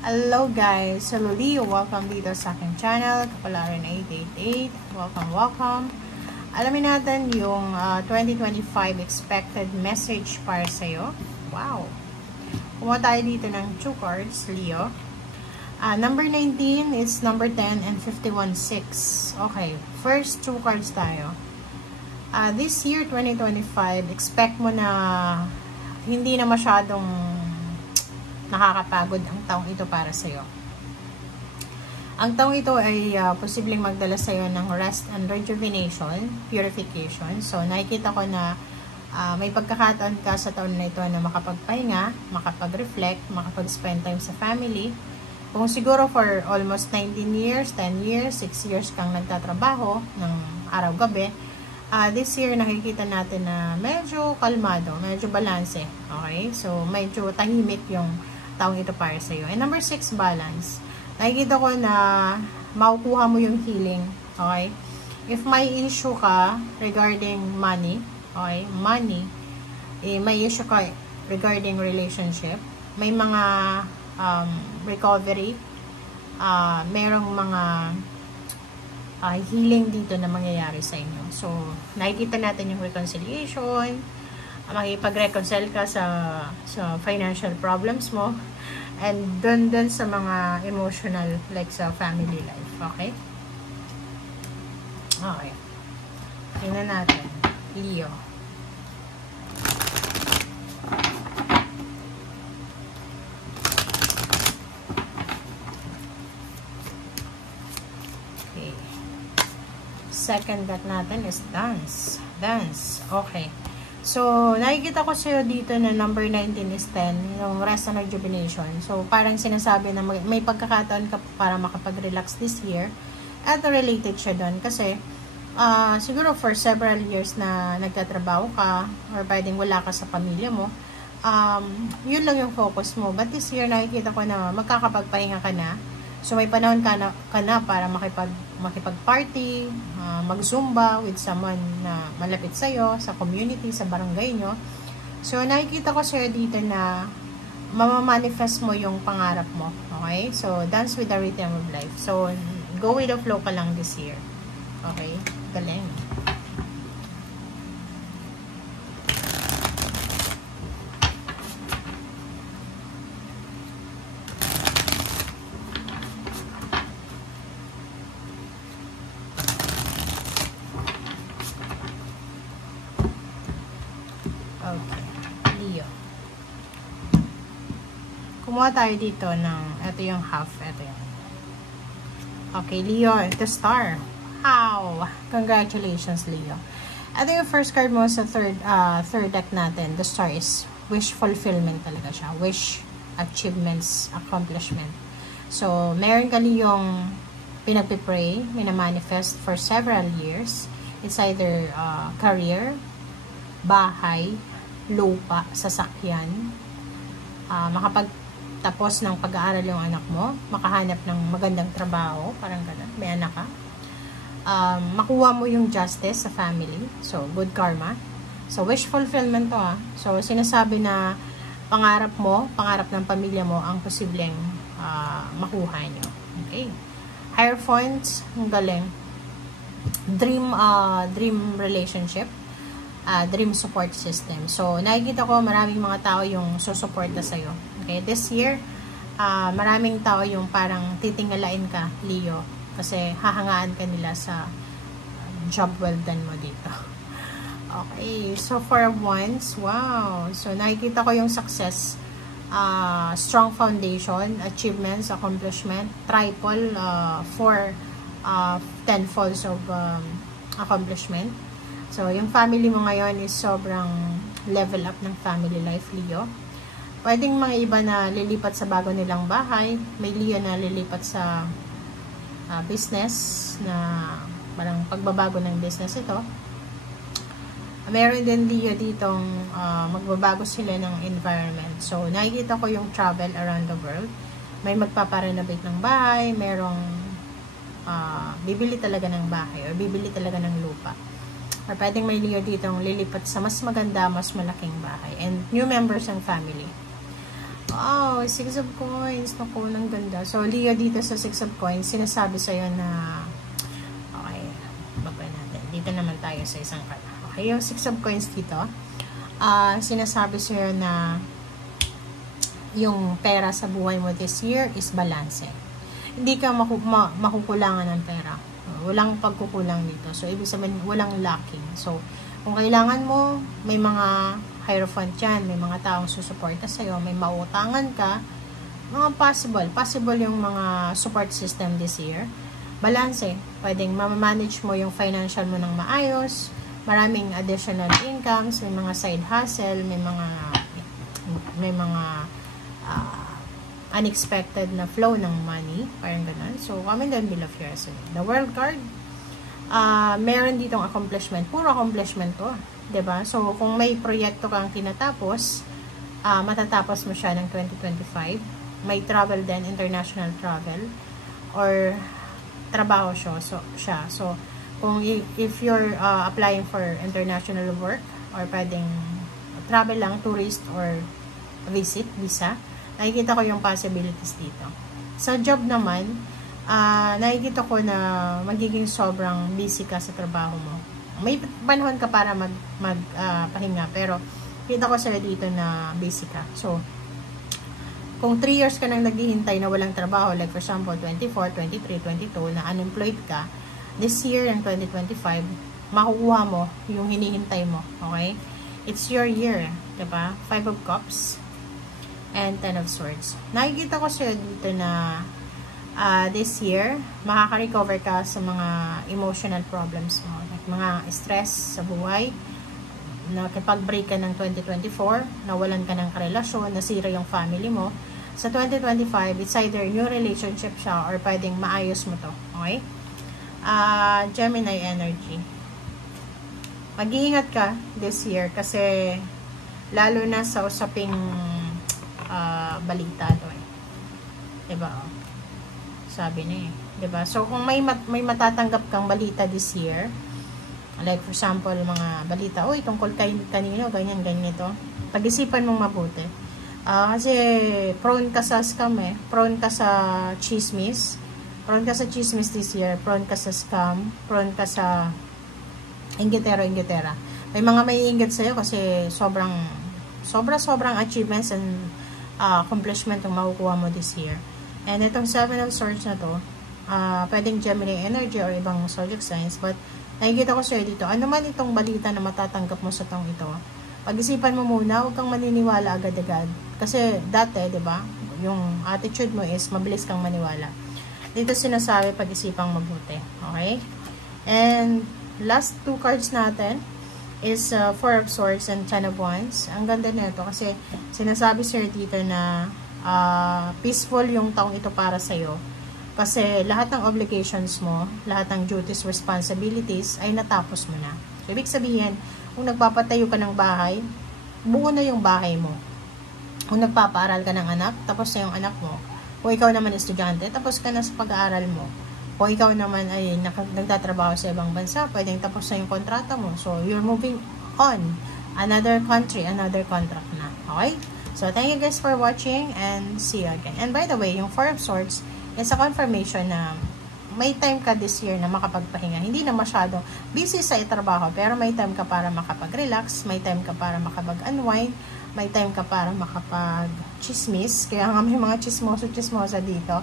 Hello guys! Hello Leo! Welcome dito sa aking channel, Kapalaran 888. Welcome! Alamin natin yung 2025 expected message para sa'yo. Wow! Kumuha tayo dito ng 2 cards, Leo. Number 19 is number 10 and 51-6. Okay, first 2 cards tayo. This year, 2025, expect mo na hindi na masyadong nakakapagod ang taong ito para sa'yo. Ang taong ito ay posibleng magdala sa'yo ng rest and rejuvenation, purification. So, nakikita ko na may pagkakataon ka sa taon na ito na makapagpahinga, makapag-reflect, makapag-spend time sa family. Kung siguro for almost 19 years, 10 years, 6 years kang nagtatrabaho ng araw-gabi, this year nakikita natin na medyo kalmado, medyo balanse. Okay? So, medyo tahimik yung taong ito para sa iyo. And number 6, balance. Nakikita ko na makukuha mo yung healing. Okay? If may issue ka regarding money, okay, money, may issue ka regarding relationship, may mga recovery, merong mga healing dito na mangyayari sa inyo. So, nakikita natin yung reconciliation, makipag-reconcile ka sa financial problems mo, and dun sa mga emotional, like sa family life. Okay? Okay. Tingnan natin. Leo. Okay. Second deck natin is dance. Dance. Okay. So, nakikita ko sa'yo dito na number 19 is 10, yung rest and rejuvenation. So, parang sinasabi na may pagkakataon ka para makapag-relax this year. At related siya doon kasi siguro for several years na nagtatrabaho ka or pwedeng wala ka sa pamilya mo, yun lang yung focus mo. But this year, nakikita ko na magkakapagpahinga ka na. So, may panahon ka na para makipag-party, mag-zumba with someone na malapit sa'yo, sa community, sa barangay nyo. So, nakikita ko sa'yo dito na mamamanifest mo yung pangarap mo. Okay? So, dance with the rhythm of life. So, go with the flow ka lang this year. Okay? Galing. Okay, Leo. Kumuha tayo dito ng, ito yung half, ito yung. Okay, Leo, ito star. Wow! Congratulations, Leo. Ito yung first card mo sa third deck natin. The star is wish fulfillment talaga siya. Wish, achievements, accomplishment. So, meron ka yung pinagpipray, minamanifest for several years. It's either career, bahay, lupa, sasakyan, makapagtapos ng pag-aaral yung anak mo, makahanap ng magandang trabaho, parang gano'n, may anak ka, makuha mo yung justice sa family, so good karma. So wish fulfillment to So sinasabi na pangarap mo, pangarap ng pamilya mo ang posibleng makuha nyo. Okay. Hierophant, ang galing. Dream relationship, dream support system. So, nakikita ko maraming mga tao yung susuporta sa'yo. Okay, this year, maraming tao yung parang titingalain ka, Leo. Kasi hahangaan ka nila sa job well done mo dito. Okay, so for once, wow. So, nakikita ko yung success, strong foundation, achievements, accomplishment, triple, 10-folds of accomplishment. So, yung family mo ngayon is sobrang level up ng family life, Leo. Pwedeng mga iba na lilipat sa bago nilang bahay. May Leo na lilipat sa business, na parang pagbabago ng business ito. Meron din Leo ditong magbabago sila ng environment. So, nakikita ko yung travel around the world. May magpaparenovate ng bahay, merong bibili talaga ng bahay or bibili talaga ng lupa. Or pwedeng may Leo ditong lilipat sa mas maganda, mas malaking bahay. And new members ng family. Wow, 6 of coins. Naku, ng ganda. So, Leo, dito sa 6 of coins, sinasabi sa'yo na, okay, baba natin. Dito naman tayo sa isang card. Okay, yung 6 of coins dito, sinasabi sa'yo na yung pera sa buhay mo this year is balance. Hindi ka makukulangan ng pera. Walang pagkukulang dito. So, ibig sabihin, walang lacking. So, kung kailangan mo, may mga hierophant dyan, may mga taong susuporta sa'yo, may mautangan ka, mga possible yung mga support system this year. Balance. Pwedeng ma-manage mo yung financial mo ng maayos, maraming additional incomes, may mga side hustle, may mga unexpected na flow ng money, parang ganun. So, comment down below if you're the World card, meron ditong accomplishment, puro accomplishment to, 'di ba? So, kung may proyekto kang tinatapos, matatapos mo siya ng 2025. May travel din, international travel, or trabaho siya. So, kung if you're applying for international work, or pwedeng travel lang, tourist, or visa, nakikita ko yung possibilities dito. Sa job naman, nakikita ko na magiging sobrang busy ka sa trabaho mo. May panahon ka para pahinga, pero kita ko sa'yo dito na busy ka. So, kung 3 years ka nang naghihintay na walang trabaho, like for example, 24, 23, 22, na unemployed ka, this year in 2025, makukuha mo yung hinihintay mo. Okay? It's your year. Diba? 5 of Cups and 10 of Swords. Nakikita ko sa'yo dito na this year, makaka-recover ka sa mga emotional problems mo. Like mga stress sa buhay, nakipag-break ka ng 2024, nawalan ka ng karelasyon, nasira yung family mo. Sa 2025, it's either new relationship siya or pwedeng maayos mo to. Okay? Gemini energy. Mag-iingat ka this year kasi lalo na sa usaping balita to eh. Diba? Sabi niya eh. Diba? So, kung may matatanggap kang balita this year, like for example, mga balita, uy, tungkol kanino, ganyan, ito. Pag-isipan mong mabuti. Kasi prone ka sa scam eh. Prone ka sa chismis. Prone ka sa chismis this year. Prone ka sa scam. Prone ka sa inggitera. May mga may inggit sa'yo kasi sobrang achievements and accomplishment yung makukuha mo this year. And itong 7 of Swords na to, pwedeng Gemini energy or ibang zodiac signs, but nakikita ko sa'yo dito, ano man itong balita na matatanggap mo sa taong ito, pag-isipan mo muna, huwag kang maniniwala agad-agad. Kasi dati, diba, yung attitude mo is mabilis kang maniwala. Dito sinasabi, pag-isipang mabuti. Okay? And last 2 cards natin is 4 of Swords and 10 of Wands. Ang ganda nito kasi sinasabi sir dito na peaceful yung taong ito para sa'yo. Kasi lahat ng obligations mo, lahat ng duties, responsibilities ay natapos mo na. So, ibig sabihin, kung nagpapatayo ka ng bahay, buo na yung bahay mo. Kung nagpapaaral ka ng anak, tapos na yung anak mo. Kung ikaw naman estudyante, tapos ka na sa pag-aaral mo. Kung ikaw naman ay nagtatrabaho sa ibang bansa, pwedeng tapos na yung kontrata mo. So, you're moving on. Another country, another contract na. Okay? So, thank you guys for watching and see you again. And by the way, yung 4 of Swords is a confirmation na may time ka this year na makapagpahinga. Hindi na masyado busy sa trabaho, pero may time ka para makapag-relax, may time ka para makapag-unwind, may time ka para makapag-chismis. Kaya nga may mga chismosa dito.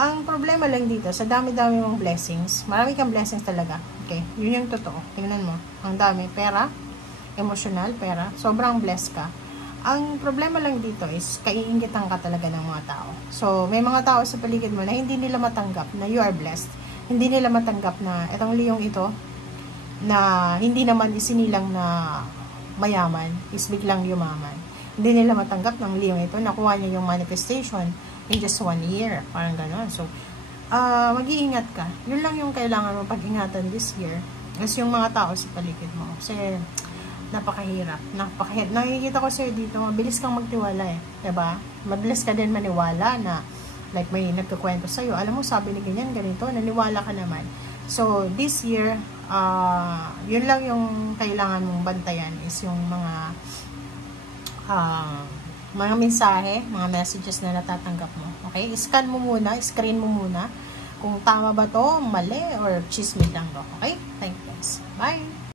Ang problema lang dito, sa dami-dami mong blessings, marami kang blessings talaga. Okay, yun yung totoo. Tingnan mo, ang dami. Pera, emotional, pera, sobrang blessed ka. Ang problema lang dito is, kaiingitan ka talaga ng mga tao. So, may mga tao sa paligid mo na hindi nila matanggap na you are blessed. Hindi nila matanggap na itong Leong ito, na hindi naman isinilang na mayaman, is biglang yumaman. Hindi nila matanggap ng Leong ito, nakuha niya yung manifestation in just 1 year. Parang gano'n. So, mag-iingat ka. Yun lang yung kailangan mo pag-ingatan this year. Kasi yung mga tao sa paligid mo. Kasi, napakahirap. Nakikita ko sa'yo dito, mabilis kang magtiwala eh. Diba? Mabilis ka din maniwala na, like may nagkakwento sa'yo. Alam mo, sabi ni ganyan, ganito, naniwala ka naman. So, this year, yun lang yung kailangan mong bantayan is yung mga mga mensahe, mga messages na natatanggap mo. Okay? Scan mo muna, screen mo muna kung tama ba to, mali, or chismis lang to. Okay? Thank you guys. Bye!